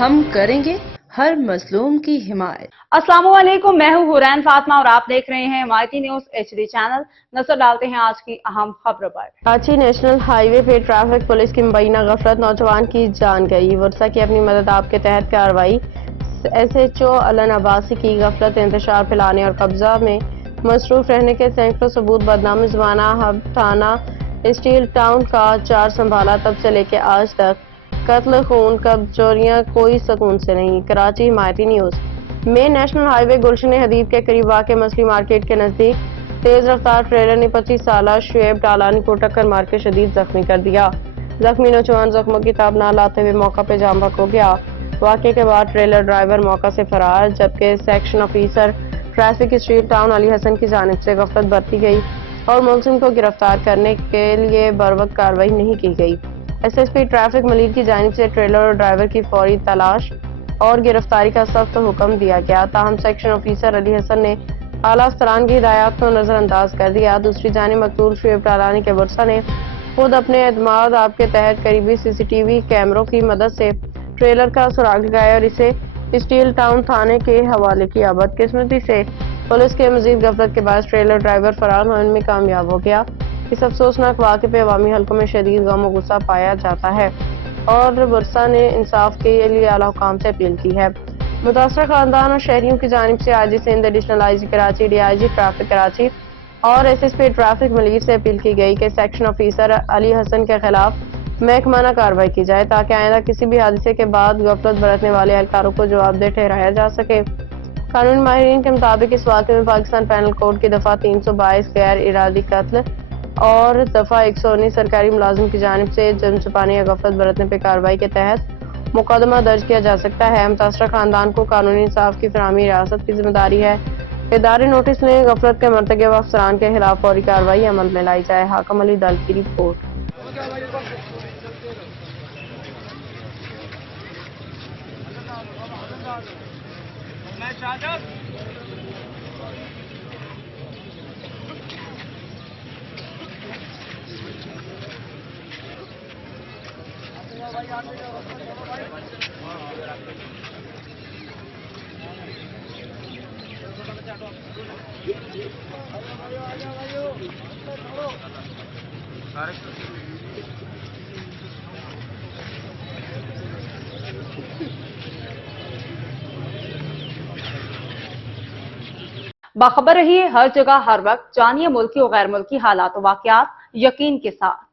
ہم کریں گے ہر مظلوم کی حمایت۔ السلام علیکم، میں ہوں حورین فاطمہ اور آپ دیکھ رہے ہیں مائٹی نیوز HD چینل۔ نظر ڈالتے ہیں آج کی اہم خبروں پر۔ کراچی نیشنل ہائی وے پہ ٹریفک پولیس کی مبینہ غفلت، نوجوان کی جان گئی۔ ورثہ کی اپنی مدد آپ کے تحت کارروائی۔ SHO علن عباسی کی غفلت، انتشار پھیلانے اور قبضہ میں مصروف رہنے کے سینکڑوں ثبوت۔ بدنامی زمانہ ہب تھانہ اسٹیل ٹاؤن کا چارج سنبھالا تب سے لے کے آج تک، قتل، خون، قبض، چوریاں، کوئی سکون سے نہیں۔ Karachi mighty news. Main national highway Gulshan Hadeed کے قریب واقع مچھلی مارکیٹ کے نزدیک تیز رفتار ٹریلر نے 25 سالہ شعیب ٹالانی کو ٹکر مار کے شدید زخمی کر دیا۔ زخمی نوجوان زخموں کی تاب نہ لاتے ہوئے موقع پہ جاں بحق ہو گیا۔ واقعے کے بعد ٹریلر ڈرائیور موقع سے فرار، جبکہ section officer traffic steel town Ali Hasan کی جانب سے غفلت برتی گئی اور ملزم کو گرفتار کرنے کے لیے بروقت کارروائی نہیں کی گئی۔ SSP ٹریفک ملیر کی جانب سے ٹریلر اور ڈرائیور کی فوری تلاش اور گرفتاری کا سخت حکم دیا گیا، تاہم سیکشن آفیسر علی حسن نے اعلیٰ افسران کی ہدایات کو نظر انداز کر دیا۔ دوسری جانب مقتول شعیب ٹالانی کے ورثہ نے خود اپنے اعتماد آپ کے تحت قریبی CCTV کیمروں کی مدد سے ٹریلر کا سراغ لگایا اور اسے اسٹیل ٹاؤن تھانے کے حوالے کیا۔ بدقسمتی سے پولیس کے مزید غفلت کے باعث ٹریلر ڈرائیور فرار ہونے میں کامیاب ہو گیا۔ اس افسوسناک واقعے پہ عوامی حلقوں میں شدید غم و غصہ پایا جاتا ہے اور ورثہ نے انصاف کے لیے اعلیٰ حکام سے اپیل کی ہے۔ متاثرہ خاندان اور شہریوں کی جانب سے آج Sindh additional IG Karachi, DIG traffic Karachi اور SSP ٹریفک ملیر سے اپیل کی گئی کہ سیکشن آفیسر علی حسن کے خلاف محکمانہ کارروائی کی جائے تاکہ آئندہ کسی بھی حادثے کے بعد غفلت برتنے والے اہلکاروں کو جواب دہ ٹھہرایا جا سکے۔ قانونی ماہرین کے مطابق اس واقعے میں پاکستان پینل کوڈ کی دفعہ 322 غیر ارادی قتل اور دفعہ 119 سرکاری ملازم کی جانب سے جرم چھپانے یا غفلت برتنے پہ کارروائی کے تحت مقدمہ درج کیا جا سکتا ہے۔ متاثرہ خاندان کو قانونی انصاف کی فراہمی ریاست کی ذمہ داری ہے۔ ادارے نوٹس لیں، غفلت کے مرتکب افسران کے خلاف فوری کارروائی عمل میں لائی جائے۔ حاکم علی دل کی رپورٹ۔ باخبر رہیے ہر جگہ ہر وقت، جانیے ملکی و غیر ملکی حالات و واقعات یقین کے ساتھ۔